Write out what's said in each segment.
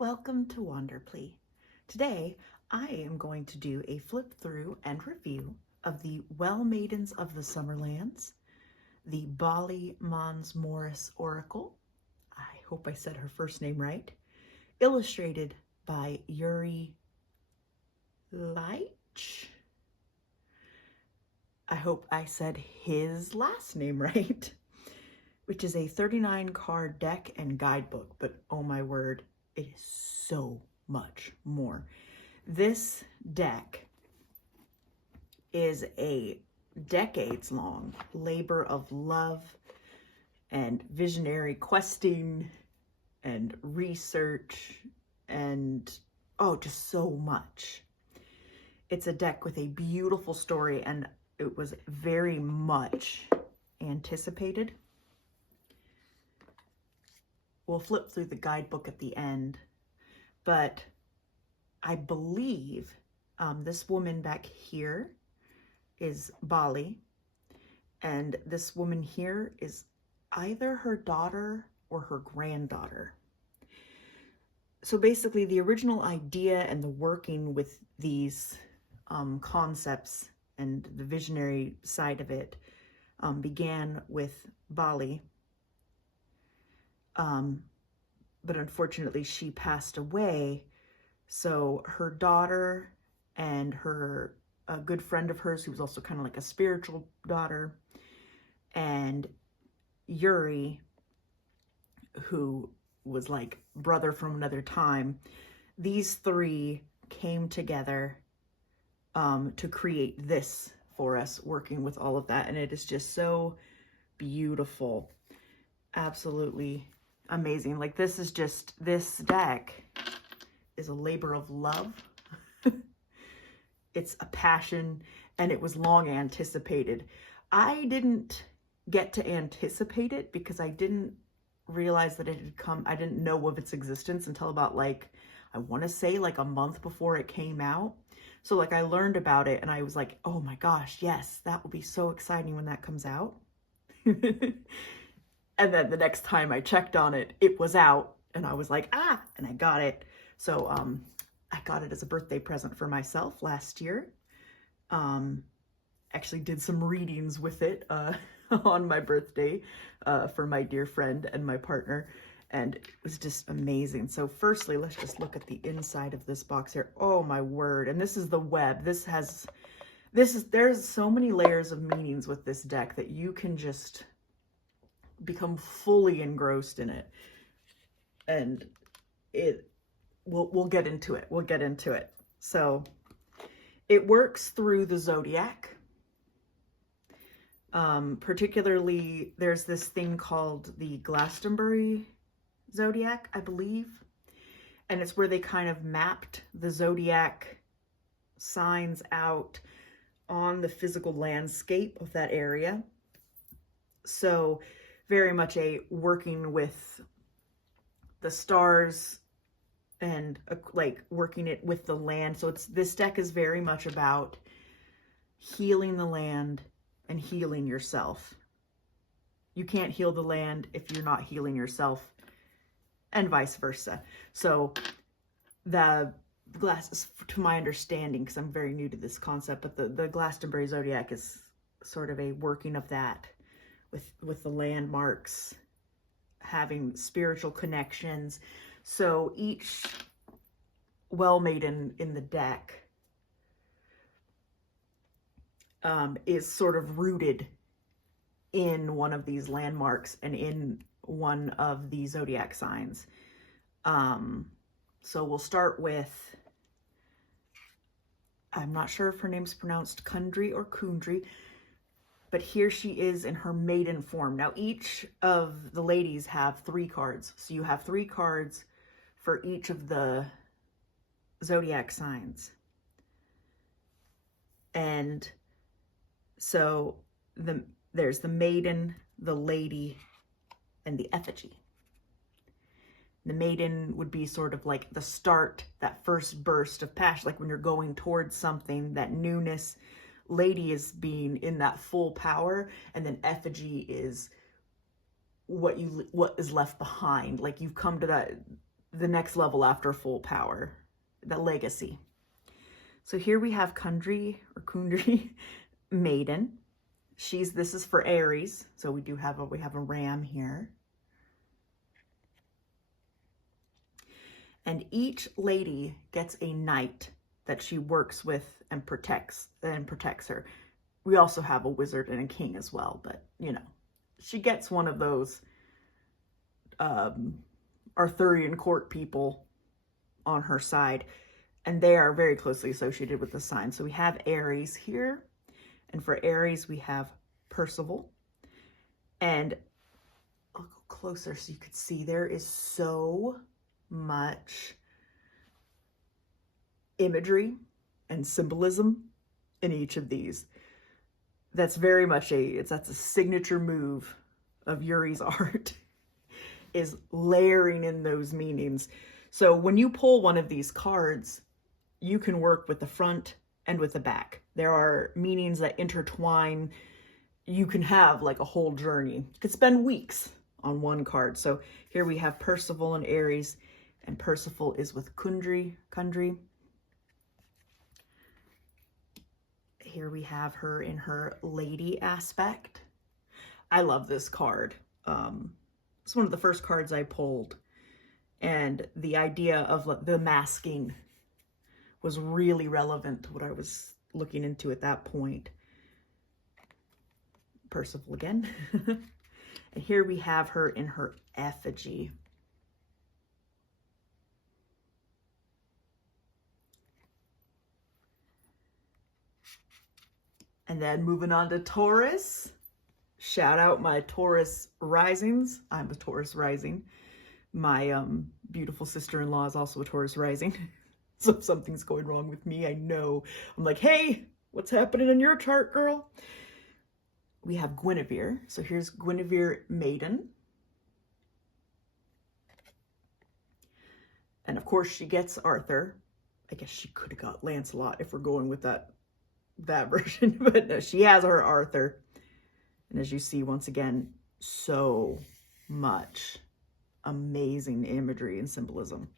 Welcome to Wanderplea. Today, I am going to do a flip through and review of the Maidens of the Summerlands, the Bali Mons Morris Oracle. I hope I said her first name right. Illustrated by Yuri Leitch. I hope I said his last name right. Which is a 39 card deck and guidebook, but oh my word, it is so much more. This deck is a decades-long labor of love and visionary questing and research and just so much. It's a deck with a beautiful story, and it was very much anticipated. We'll flip through the guidebook at the end, but I believe this woman back here is Bali, and this woman here is either her daughter or her granddaughter. So basically the original idea and the working with these concepts and the visionary side of it began with Bali. But unfortunately she passed away. So her daughter and a good friend of hers, who was also kind of like a spiritual daughter, and Yuri, who was like brother from another time, these three came together to create this for us, working with all of that. And it is just so beautiful. Absolutely amazing. Like this deck is a labor of love. It's a passion, and it was long anticipated. I didn't get to anticipate it because I didn't realize that it had come. I didn't know of its existence until about I want to say a month before it came out. So I learned about it and I was like, oh my gosh, yes, that will be so exciting when that comes out. And then the next time I checked on it, it was out, and I was like, and I got it. So I got it as a birthday present for myself last year. Actually did some readings with it on my birthday for my dear friend and my partner, and it was just amazing. So firstly, let's just look at the inside of this box here. Oh my word. And this is the web. There's so many layers of meanings with this deck that you can just become fully engrossed in it, and we'll get into it. We'll get into it. So it works through the zodiac. Particularly, there's this thing called the Glastonbury zodiac, I believe, and it's where they kind of mapped the zodiac signs out on the physical landscape of that area. So very much a working with the stars and working it with the land. So this deck is very much about healing the land and healing yourself. You can't heal the land if you're not healing yourself, and vice versa. So the to my understanding, because I'm very new to this concept, but the Glastonbury zodiac is sort of a working of that with the landmarks, having spiritual connections. So each maiden in the deck is sort of rooted in one of these landmarks and in one of the zodiac signs. So we'll start with, I'm not sure if her name's pronounced Kundry or Kundry, but here she is in her maiden form. Now, each of the ladies have 3 cards. So you have 3 cards for each of the zodiac signs. And so there's the maiden, the lady, and the effigy. The maiden would be sort of like the start, that first burst of passion, like when you're going towards something, that newness. Lady is being in that full power, and then effigy is what is left behind. Like you've come to the next level after full power, the legacy. So here we have Kundry Maiden. This is for Aries. So we have a ram here. And each lady gets a knight that she works with and protects her. We also have a wizard and a king as well, but you know, she gets one of those Arthurian court people on her side, and they are very closely associated with the sign. So we have Aries here, and for Aries we have Percival. And I'll go closer so you could see there is so much imagery and symbolism in each of these. That's very much that's a signature move of Yuri's art, is layering in those meanings. So when you pull one of these cards, you can work with the front and with the back. There are meanings that intertwine. You can have like a whole journey. You could spend weeks on one card. So here we have Percival and Aries, and Percival is with Kundry. Here we have her in her lady aspect. I love this card. It's one of the first cards I pulled, and the idea of the masking was really relevant to what I was looking into at that point. Percival again. And here we have her in her effigy. And then moving on to Taurus. Shout out my Taurus risings. I'm a Taurus rising. My beautiful sister-in-law is also a Taurus rising. So if something's going wrong with me, I know. I'm like, hey, what's happening in your chart, girl? We have Guinevere. So here's Guinevere Maiden. And of course she gets Arthur. I guess she could have got Lancelot if we're going with that version, but no, she has her Arthur. And as you see, once again, so much amazing imagery and symbolism.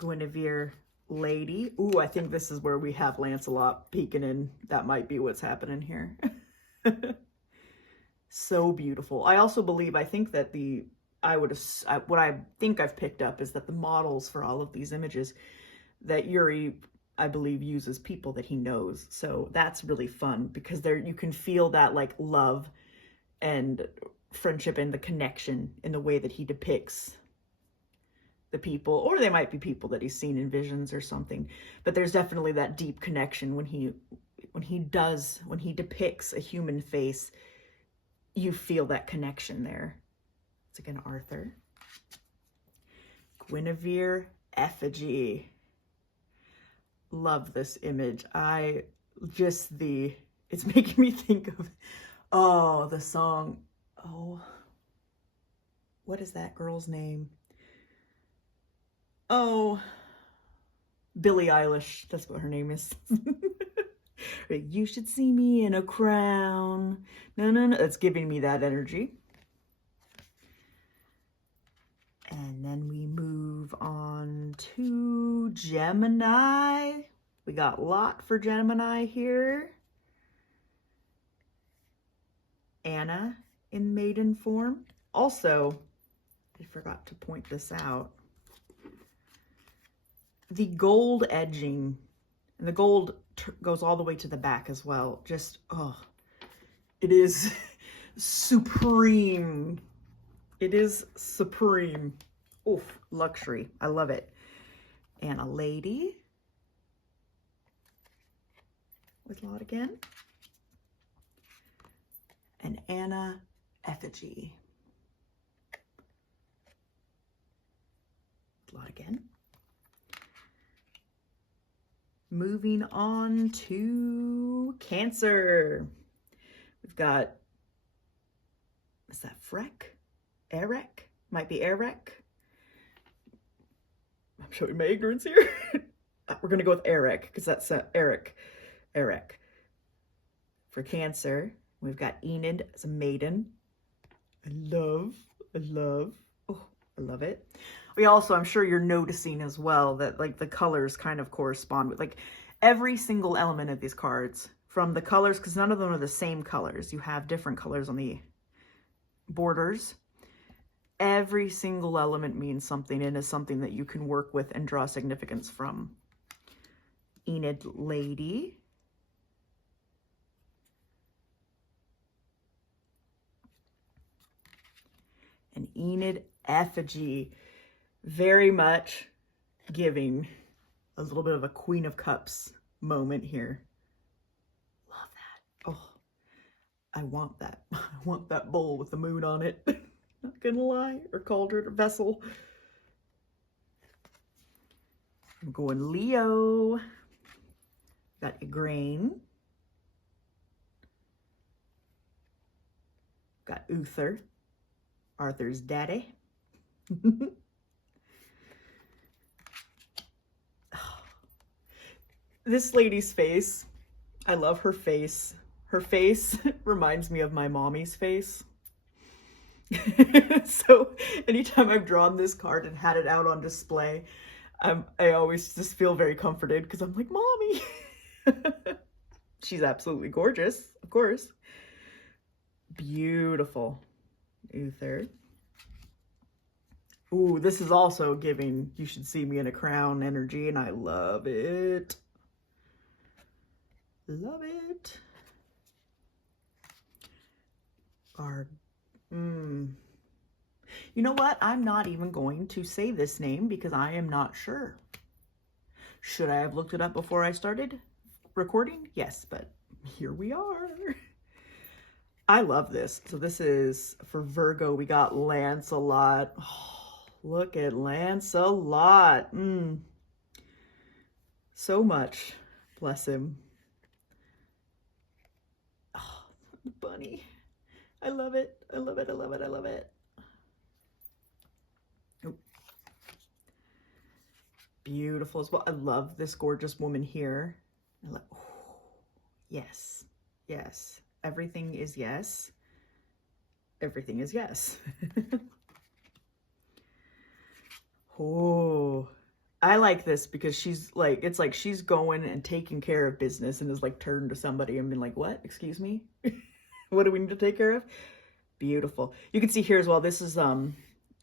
Guinevere Lady. Ooh, I think this is where we have Lancelot peeking in. That might be what's happening here. So beautiful. I also believe, I think that what I think I've picked up is that the models for all of these images that Yuri, I believe, uses people that he knows. So that's really fun, because there you can feel that like love and friendship and the connection in the way that he depicts the people, or they might be people that he's seen in visions or something. But there's definitely that deep connection when he depicts a human face. You feel that connection there. It's again Arthur. Guinevere effigy. Love this image. It's making me think of, the song. Oh, what is that girl's name? Oh, Billie Eilish. That's what her name is. You should see me in a crown. No. It's giving me that energy. And then we move on to Gemini. We got Lot for Gemini here. Anna in maiden form. Also, I forgot to point this out. The gold edging, and the gold goes all the way to the back as well. Just, oh, it is supreme. It is supreme. Oof, luxury. I love it. And a lady with Lot again. And Anna effigy. Lot again. Moving on to Cancer. We've got, is that Freck? Eric? Might be Eric. I'm showing my ignorance here. We're going to go with Eric, because that's Eric. For Cancer, we've got Enid as a maiden. I love. Oh, I love it. We also, I'm sure you're noticing as well that like the colors kind of correspond with like every single element of these cards from the colors, because none of them are the same colors. You have different colors on the borders. Every single element means something and is something that you can work with and draw significance from. Enid Lady. And Enid Effigy. Very much giving a little bit of a Queen of Cups moment here. Love that. Oh, I want that. I want that bowl with the moon on it. Not gonna lie. Or cauldron or vessel. I'm going Leo. Got Igraine. Got Uther. Arthur's daddy. This lady's face, I love her face. Her face reminds me of my mommy's face. So anytime I've drawn this card and had it out on display, I always just feel very comforted because I'm like, Mommy. She's absolutely gorgeous, of course. Beautiful. Uther. Ooh, this is also giving you should see me in a crown energy, and I love it. Love it. You know what? I'm not even going to say this name because I am not sure. Should I have looked it up before I started recording? Yes, but here we are. I love this. So this is for Virgo. We got Lancelot. Oh, look at Lancelot. So much. Bless him. Oh, the bunny. I love it. I love it. I love it. I love it. Oh. Beautiful as well. I love this gorgeous woman here. Oh, yes. Yes. Everything is yes. Everything is yes. Oh, I like this because she's like, it's like she's going and taking care of business and is like turned to somebody and been like, what? Excuse me? What do we need to take care of? Beautiful. You can see here as well, this is on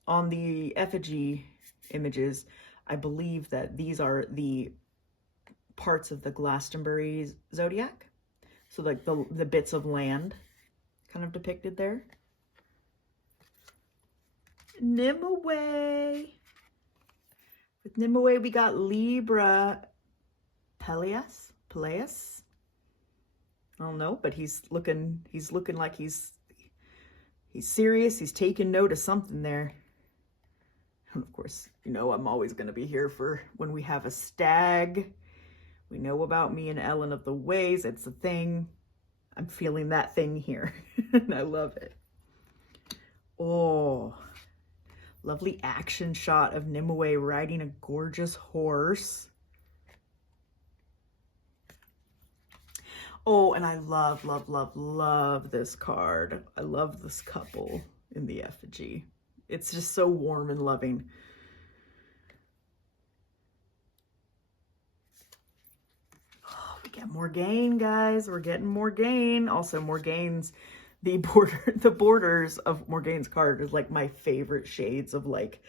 the effigy images. I believe that these are the parts of the Glastonbury zodiac. So like the bits of land kind of depicted there. Nimue. With Nimue, we got Libra. Peleus? I don't know, but he's looking like he's serious. He's taking note of something there. And of course, you know, I'm always going to be here for when we have a stag. We know about me and Ellen of the Ways. It's a thing. I'm feeling that thing here. And I love it. Oh, lovely action shot of Nimue riding a gorgeous horse. Oh, and I love, love, love, love this card. I love this couple in the effigy. It's just so warm and loving. Oh, we get Morgane, guys. We're getting Morgane. Also, Morgane's, the borders of Morgane's card is like my favorite shades of like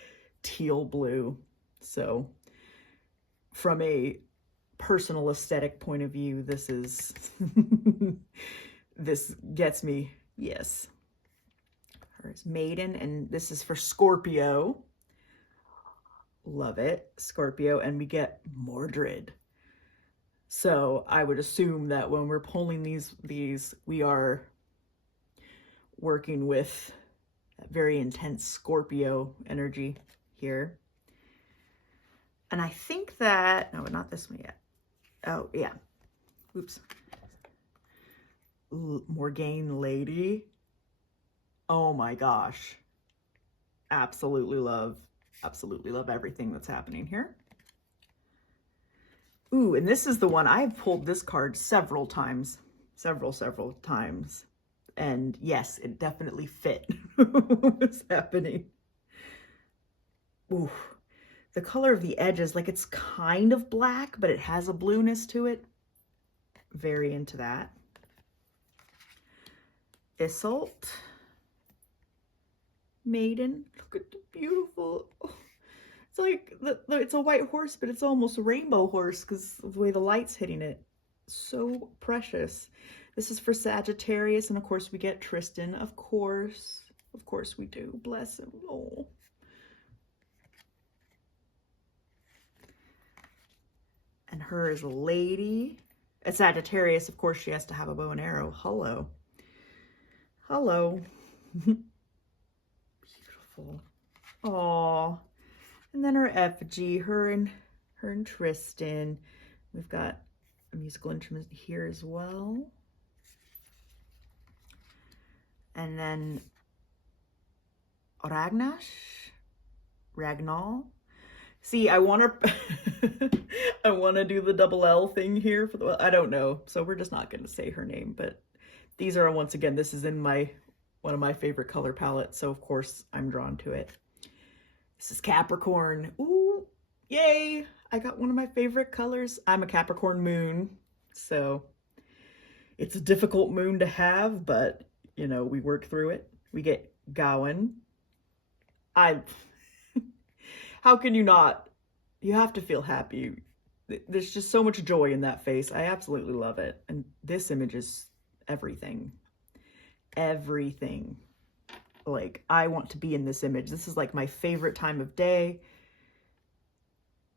teal blue. So from a personal aesthetic point of view, this is this gets me. Yes. Here's Maiden, and this is for Scorpio. Love it. Scorpio, and we get Mordred. So I would assume that when we're pulling these we are working with very intense Scorpio energy here. And I think that, no, not this one yet. Oh, yeah. Oops. Morgane Lady. Oh my gosh. Absolutely love everything that's happening here. Ooh, and this is the one, I've pulled this card several times. Several times. And yes, it definitely fit what's happening. ooh, the color of the edges, like it's kind of black, but it has a blueness to it. Very into that. Iseult. Maiden. Look at the beautiful. It's like, it's a white horse, but it's almost a rainbow horse because of the way the light's hitting it. So precious. This is for Sagittarius, and of course we get Tristan. Of course we do. Bless him. Oh. And her is a lady. A Sagittarius, of course, she has to have a bow and arrow. Hello. Hello. Beautiful. Aww. And then her effigy, her and Tristan. We've got a musical instrument here as well. And then Ragnall. See, I want to do the double L thing here for the, I don't know. So we're just not going to say her name, but these are, once again, this is in one of my favorite color palettes. So of course I'm drawn to it. This is Capricorn. Ooh, yay. I got one of my favorite colors. I'm a Capricorn moon, so it's a difficult moon to have, but you know, we work through it. We get Gawain. How can you not? You have to feel happy. There's just so much joy in that face. I absolutely love it. And this image is everything. Everything. Like, I want to be in this image. This is like my favorite time of day.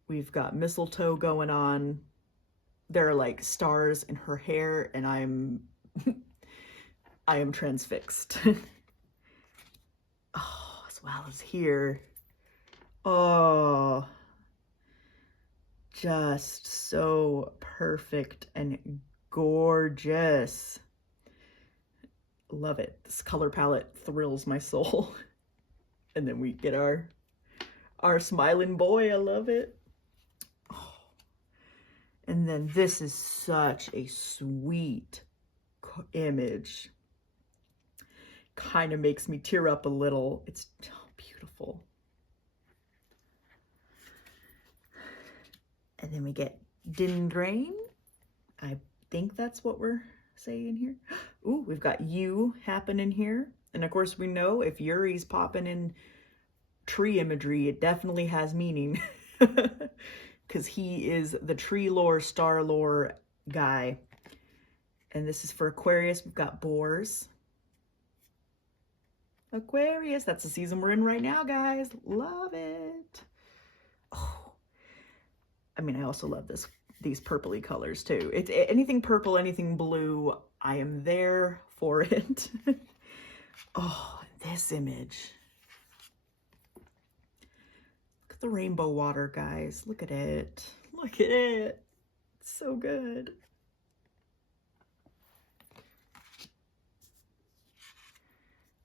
We've got mistletoe going on. There are like stars in her hair, and I am transfixed. Oh, as well as here. Oh, just so perfect and gorgeous. Love it. This color palette thrills my soul. And then we get our smiling boy. I love it. Oh. And then this is such a sweet image. Kind of makes me tear up a little. It's beautiful. And then we get Dindrain. I think that's what we're saying here. Ooh, we've got you happening here. And of course we know if Yuri's popping in tree imagery, it definitely has meaning. Because he is the tree lore, star lore guy. And this is for Aquarius. We've got boars. Aquarius, that's the season we're in right now, guys. Love it. Oh. I mean, I also love these purpley colors too. It's anything purple, anything blue, I am there for it. Oh, this image. Look at the rainbow water, guys. Look at it. Look at it. It's so good.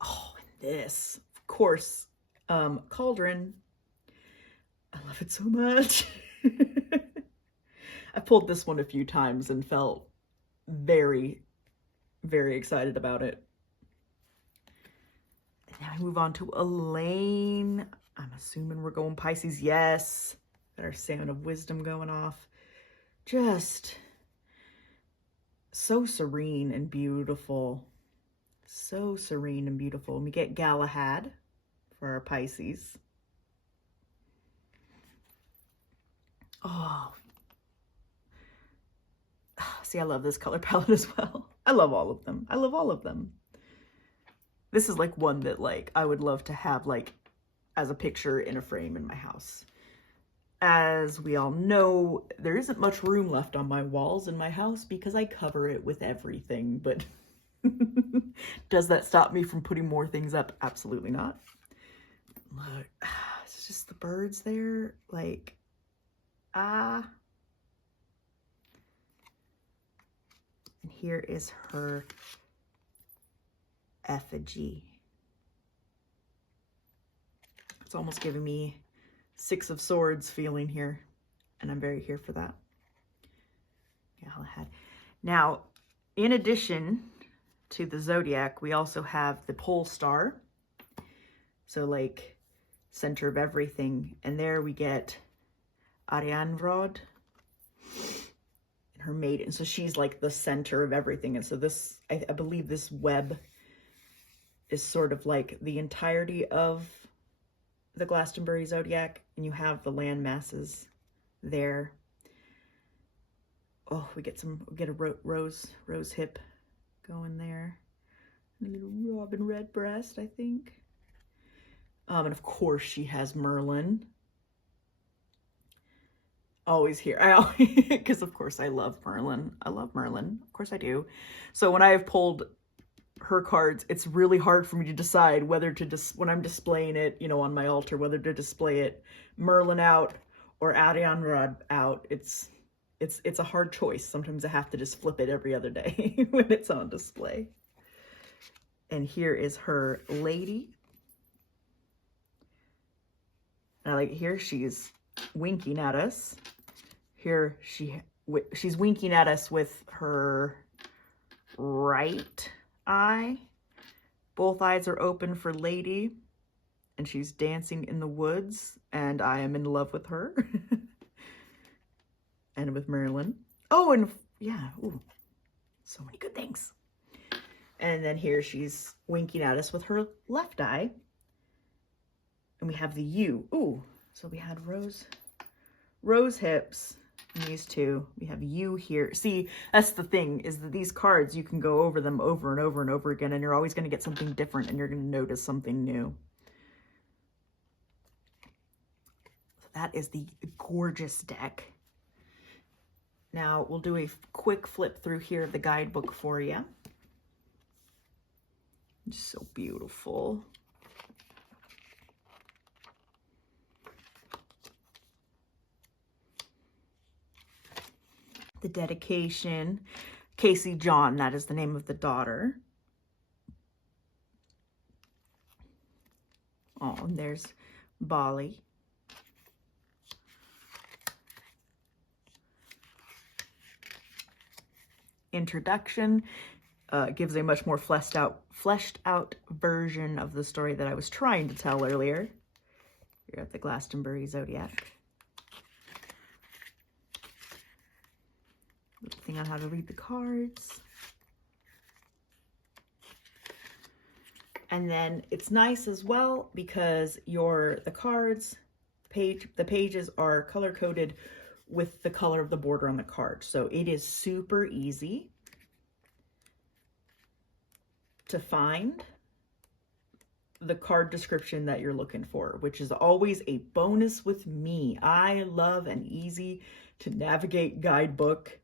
Oh, and this, of course, Cauldron. I love it so much. I pulled this one a few times and felt very, very excited about it. And now we move on to Elaine. I'm assuming we're going Pisces. Yes. Got our Salmon of Wisdom going off. Just so serene and beautiful. So serene and beautiful. And we get Galahad for our Pisces. Oh, see, I love this color palette as well. I love all of them. I love all of them. This is like one that like I would love to have like as a picture in a frame in my house. As we all know, there isn't much room left on my walls in my house because I cover it with everything, but does that stop me from putting more things up? Absolutely not. Look, it's just the birds there, like, and here is her effigy. It's almost giving me Six of Swords feeling here, and I'm very here for that. Galahad. Now, in addition to the zodiac, we also have the pole star. So like center of everything. And there we get Arianrod and her maiden. So she's like the center of everything. And so this, I believe this web is sort of like the entirety of the Glastonbury zodiac, and you have the land masses there. Oh, we get a rose hip going there. A little robin redbreast, I think. And of course she has Merlin. Always here. Because of course I love Merlin. I love Merlin. Of course I do. So when I have pulled her cards, it's really hard for me to decide whether to when I'm displaying it, you know, on my altar, whether to display it Merlin out or Arianrod out. It's a hard choice. Sometimes I have to just flip it every other day when it's on display. And here is her lady. And like here she's winking at us. Here she's winking at us with her right eye. Both eyes are open for lady, and she's dancing in the woods, and I am in love with her. And with Merlin. Oh, and yeah, ooh, so many good things. And then here she's winking at us with her left eye. And we have the U. Ooh, so we had rose hips and these two. We have U here. See, that's the thing, is that these cards, you can go over them over and over and over again, and you're always going to get something different, and you're going to notice something new. So that is the gorgeous deck. Now we'll do a quick flip through here of the guidebook for you. Just so beautiful. The dedication, Casey John, that is the name of the daughter. Oh, and there's Bali. Introduction gives a much more fleshed out version of the story that I was trying to tell earlier. Here at the Glastonbury Zodiac. Little thing on how to read the cards. And then it's nice as well because the cards, the pages are color coded with the color of the border on the card. So it is super easy to find the card description that you're looking for, which is always a bonus with me. I love an easy to navigate guidebook.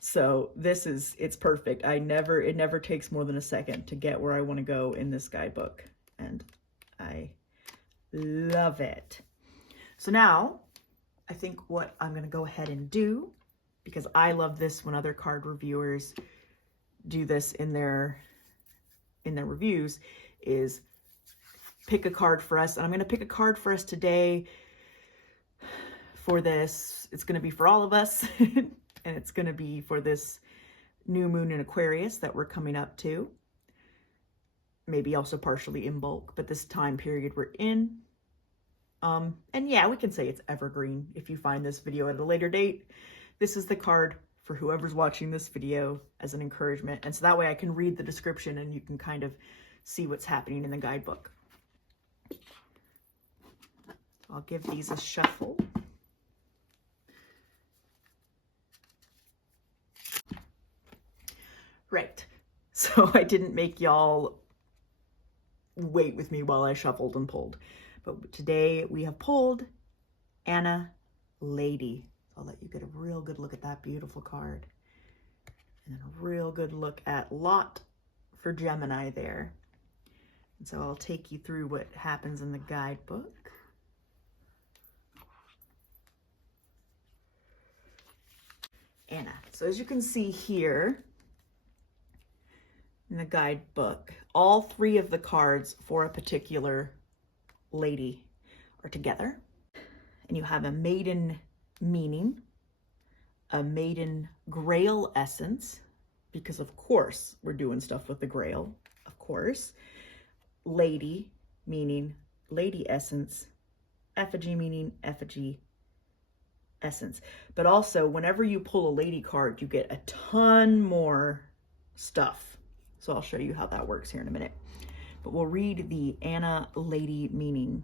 So it's perfect. It never takes more than a second to get where I want to go in this guidebook. And I love it. So now I think what I'm going to go ahead and do, because I love this when other card reviewers do this in their reviews, is pick a card for us. And I'm going to pick a card for us today for this. It's going to be for all of us. And it's going to be for this new moon in Aquarius that we're coming up to. Maybe also partially in bulk, but this time period we're in. And yeah, we can say it's evergreen. If you find this video at a later date, this is the card for whoever's watching this video as an encouragement. And so that way I can read the description and you can kind of see what's happening in the guidebook. I'll give these a shuffle. Right, so I didn't make y'all wait with me while I shuffled and pulled. But today we have pulled Anna Lady. I'll let you get a real good look at that beautiful card. And then a real good look at Lot for Gemini there. And so I'll take you through what happens in the guidebook. Anna. So as you can see here in the guidebook, all three of the cards for a particular lady are together. And you have a maiden meaning, a maiden grail essence, because of course we're doing stuff with the grail, of course. Lady, meaning lady essence, effigy meaning effigy essence. But also, whenever you pull a lady card, you get a ton more stuff. So I'll show you how that works here in a minute. But we'll read the Anna lady meaning.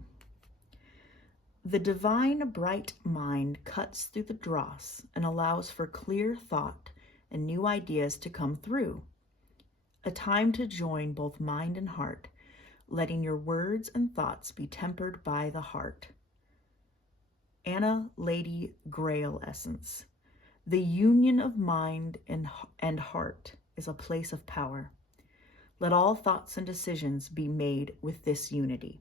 The divine bright mind cuts through the dross and allows for clear thought and new ideas to come through. A time to join both mind and heart, letting your words and thoughts be tempered by the heart. Anna Lady Grail Essence. The union of mind and heart is a place of power. Let all thoughts and decisions be made with this unity.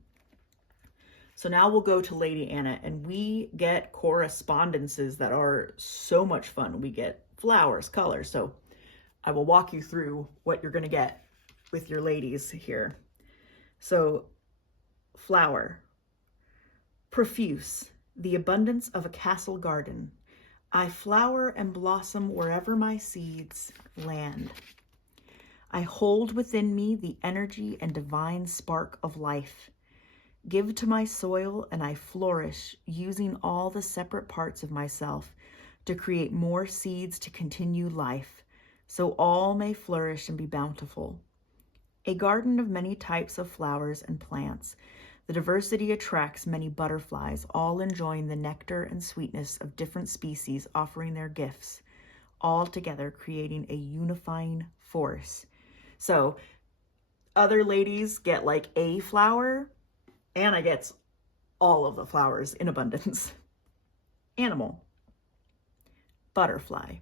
So now we'll go to Lady Anna, and we get correspondences that are so much fun. We get flowers, colors. So I will walk you through what you're going to get with your ladies here. So flower, profuse, the abundance of a castle garden. I flower and blossom wherever my seeds land. I hold within me the energy and divine spark of life. Give to my soil and I flourish, using all the separate parts of myself to create more seeds to continue life, so all may flourish and be bountiful. A garden of many types of flowers and plants. The diversity attracts many butterflies, all enjoying the nectar and sweetness of different species, offering their gifts, all together creating a unifying force. So other ladies get like a flower. Anna gets all of the flowers in abundance. Animal, butterfly.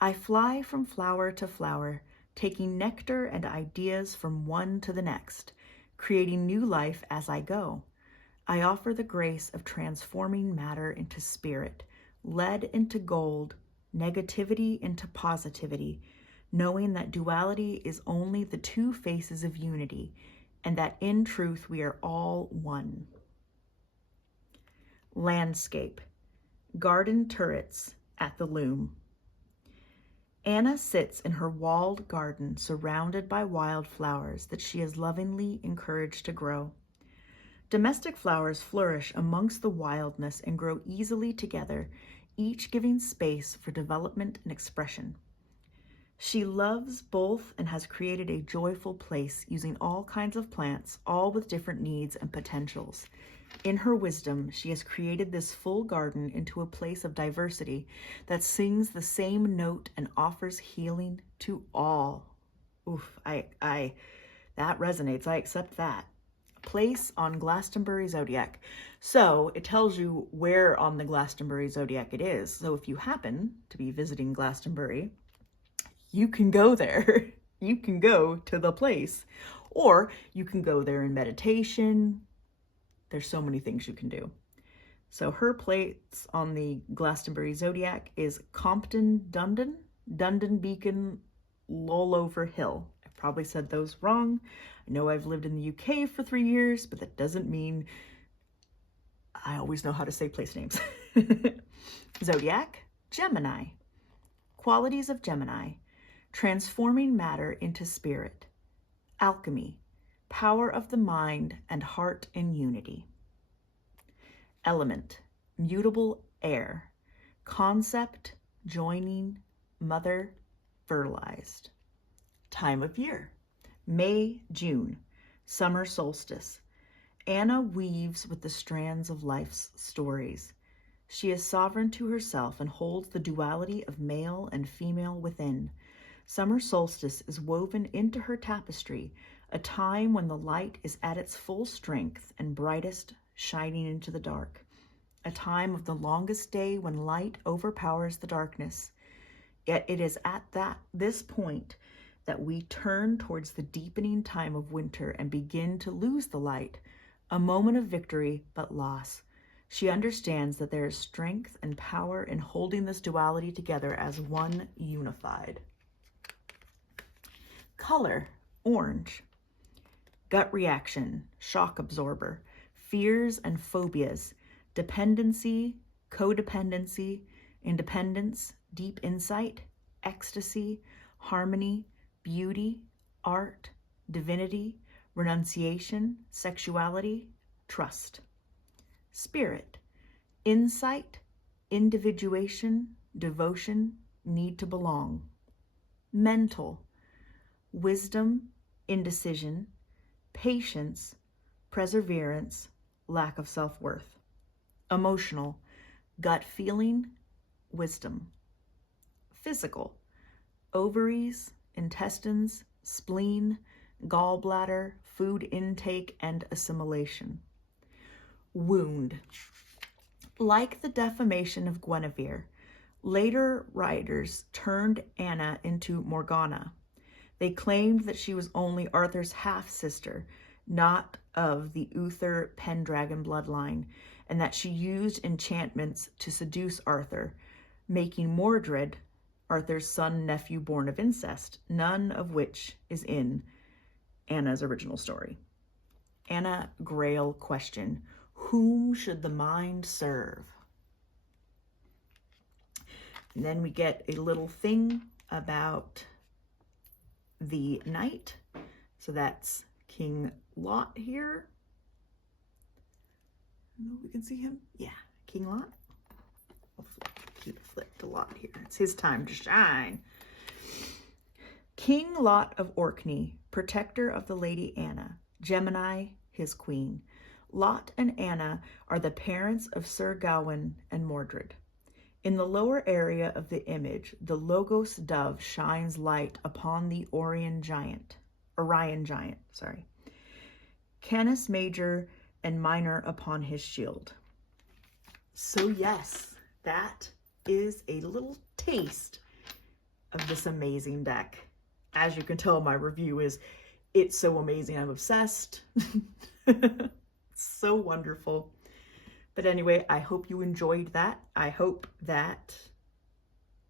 I fly from flower to flower, taking nectar and ideas from one to the next, creating new life as I go. I offer the grace of transforming matter into spirit, lead into gold, negativity into positivity, knowing that duality is only the two faces of unity, and that in truth we are all one. Landscape, garden turrets at the loom. Anna sits in her walled garden surrounded by wildflowers that she is lovingly encouraged to grow. Domestic flowers flourish amongst the wildness and grow easily together, each giving space for development and expression. She loves both and has created a joyful place using all kinds of plants, all with different needs and potentials. In her wisdom, she has created this full garden into a place of diversity that sings the same note and offers healing to all. Oof, that resonates. I accept that. Place on Glastonbury Zodiac. So it tells you where on the Glastonbury Zodiac it is. So if you happen to be visiting Glastonbury, you can go there. You can go to the place, or you can go there in meditation. There's so many things you can do. So her place on the Glastonbury Zodiac is Compton Dundon Beacon, Lollover Hill. I probably said those wrong. I know I've lived in the UK for 3 years, but that doesn't mean I always know how to say place names. Zodiac, Gemini. Qualities of Gemini: transforming matter into spirit. Alchemy, power of the mind and heart in unity. Element, mutable air. Concept, joining, mother, fertilized. Time of year, May, June, summer solstice. Anna weaves with the strands of life's stories. She is sovereign to herself and holds the duality of male and female within. Summer solstice is woven into her tapestry, a time when the light is at its full strength and brightest, shining into the dark. A time of the longest day when light overpowers the darkness. Yet it is at this point that we turn towards the deepening time of winter and begin to lose the light, a moment of victory but loss. She understands that there is strength and power in holding this duality together as one unified. Color, orange. Gut reaction, shock absorber. Fears and phobias, dependency, codependency, independence, deep insight, ecstasy, harmony, beauty, art, divinity, renunciation, sexuality, trust. Spirit, insight, individuation, devotion, need to belong. Mental, wisdom, indecision, patience, perseverance, lack of self-worth. Emotional, gut feeling, wisdom. Physical, ovaries, intestines, spleen, gallbladder, food intake, and assimilation. Wound. Like the defamation of Guinevere, later writers turned Anna into Morgana. They claimed that she was only Arthur's half-sister, not of the Uther Pendragon bloodline, and that she used enchantments to seduce Arthur, making Mordred Arthur's son-nephew born of incest, none of which is in Anna's original story. Anna Grail question: whom should the mind serve? And then we get a little thing about the knight. So that's King Lot here. I don't know if we can see him. Yeah, King Lot. I'll keep it flipped to Lot here. It's his time to shine. King Lot of Orkney, protector of the Lady Anna, Gemini, his queen. Lot and Anna are the parents of Sir Gawain and Mordred. In the lower area of the image, the Logos dove shines light upon the Orion giant, Canis Major and Minor upon his shield. So yes, that is a little taste of this amazing deck. As you can tell, my review is, it's so amazing, I'm obsessed. It's so wonderful. But anyway, I hope you enjoyed that. I hope that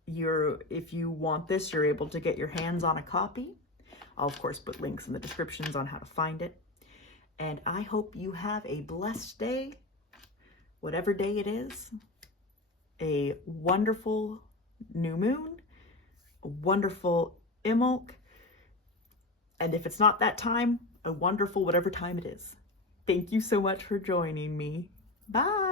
if you want this, you're able to get your hands on a copy. I'll of course put links in the descriptions on how to find it. And I hope you have a blessed day, whatever day it is, a wonderful new moon, a wonderful Imbolc, and if it's not that time, a wonderful whatever time it is. Thank you so much for joining me. Bye.